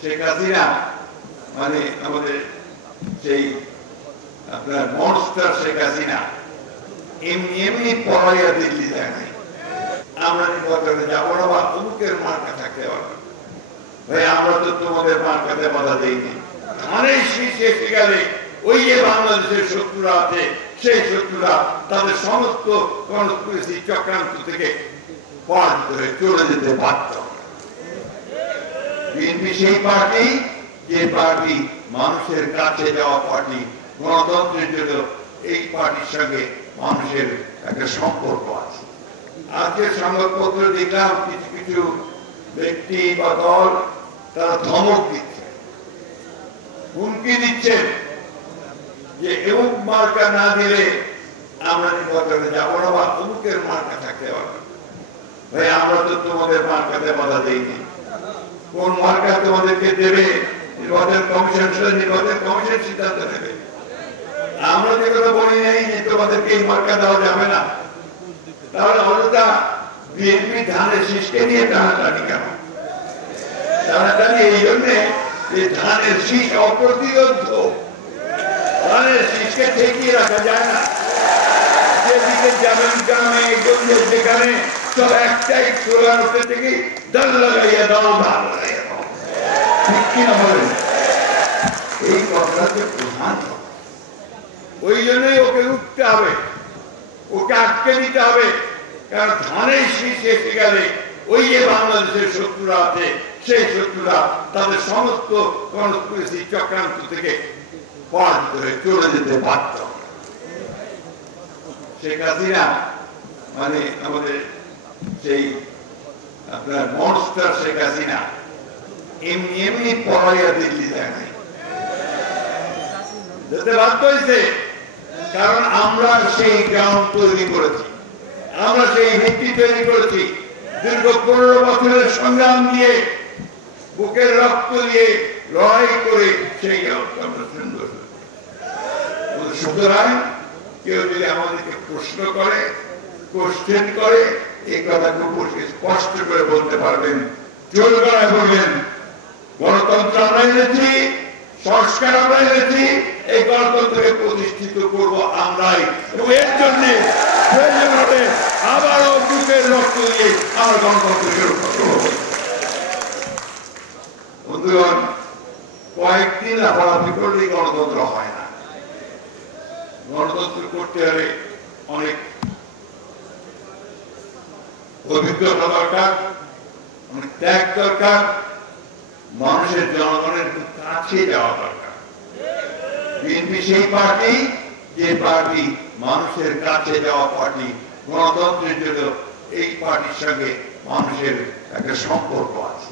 শেখ হাসিনা মানে আমাদের সেই আপনার মনস্টার শেখ হাসিনা এমনি এমনি পড়াইয়া দিল্লি যায় নাই। আমরা নির্বাচনে যাবো না বা অমুকের মার্কা থাকতে পারবো ভাই, আমরা তো তোমাদের মার্কাতে বাধা দিইনি। ধানের শীষ এসে গেলে ওই যে বাংলাদেশের শত্রুরা আছে সেই শত্রুরা তাদের সমস্ত কনস্পিরেসি চক্রান্ত থেকে পরাজিত হয়ে চলে যেতে বাধ্য। বিএনপি সেই পার্টি যে পার্টি মানুষের কাছে যাওয়া পার্টি, গণতন্ত্রের জন্য এই পার্টির সঙ্গে মানুষের একটা সম্পর্ক আছে। আজকে সংবাদপত্র দেখলাম কিছু কিছু ব্যক্তি বা দল তারা ধমক দিচ্ছে, হুমকি দিচ্ছেন যে অমুক মার্কা না দিলে আমরা নির্বাচনে যাবো না বা অমুকের মার্কা থাকতে পারবো ভাই, আমরা তো তোমাদের মার্কাতে বাধা দিইনি। কোন মার্কা তোমাদেরকে দেবে নির্বাচন কমিশন, নির্বাচন কমিশন সিদ্ধান্ত নেবে। আমরা যে কথা বলি নাই যে তোমাদেরকে এই মার্কা দেওয়া যাবে না, তাহলে অযথা বিএনপি ধানের শীষকে নিয়ে টানাটানি কেন? টানাটানি এই জন্যে যে ধানের শীষ অপ্রতিরোধ, ধানের শীষকে ঠেকিয়ে রাখা যায় না। যেদিকে যাবেন গ্রামে গঞ্জে যেখানে সব একটাই স্লোগান উঠে থেকে দল লাগাইয়া দাও, ধান লাগাইয়া দাও, ঠিক কিনা বলেন? এই কথাটা প্রধান। ওই জন্যই ওকে উঠতে হবে, ওকে আটকে দিতে হবে। কারণ ধানের শীষ এসে গেলে ওই যে বাংলাদেশের শত্রুরা আছে সেই শত্রুরা তাদের সমস্ত কনস্পিরেসি চক্রান্ত থেকে পরাজিত হয়ে চলে যেতে বাধ্য। শেখ হাসিনা মানে আমাদের সেই আপনার মনস্টার শেখ হাসিনা এমনি এমনি পড়াইয়া দিল্লি যায় নাই, যেতে বাধ্য হয়েছে। কারণ আমরা সেই গ্রাউন্ড তৈরি করেছি, আমরা সেই ভিত্তি তৈরি করেছি, দীর্ঘ 15 বছরের সংগ্রাম দিয়ে, বুকের রক্ত দিয়ে লড়াই করে সেই গ্রাউন্ড আমরা সুন্দর। সুতরাং কেউ যদি আমাদেরকে প্রশ্ন করে, কোশ্চেন করে, এই কথা খুব স্পষ্ট করে বলতে পারবেন, জোর গলায় বলবেন গণতন্ত্র আমরা এনেছি, সংস্কার আমরা এনেছি, এই গণতন্ত্রকে প্রতিষ্ঠিত করব আমরাই, এবং এর জন্য প্রয়োজন হবে আবারও বুকের রক্ত দিয়ে আমরা গণতন্ত্রকে রক্ষা করব। বন্ধুগণ, কয়েকদিন লাফালাফি করলেই গণতন্ত্র হয় না। গণতন্ত্র করতে হলে অনেক অভিজ্ঞতা দরকার, অনেক ত্যাগ দরকার, মানুষের জনগণের কাছে যাওয়া দরকার। বিএনপি সেই পার্টি যে পার্টি মানুষের কাছে যাওয়া পার্টি, গণতন্ত্রের জন্য এই পার্টির সঙ্গে মানুষের একটা সম্পর্ক আছে।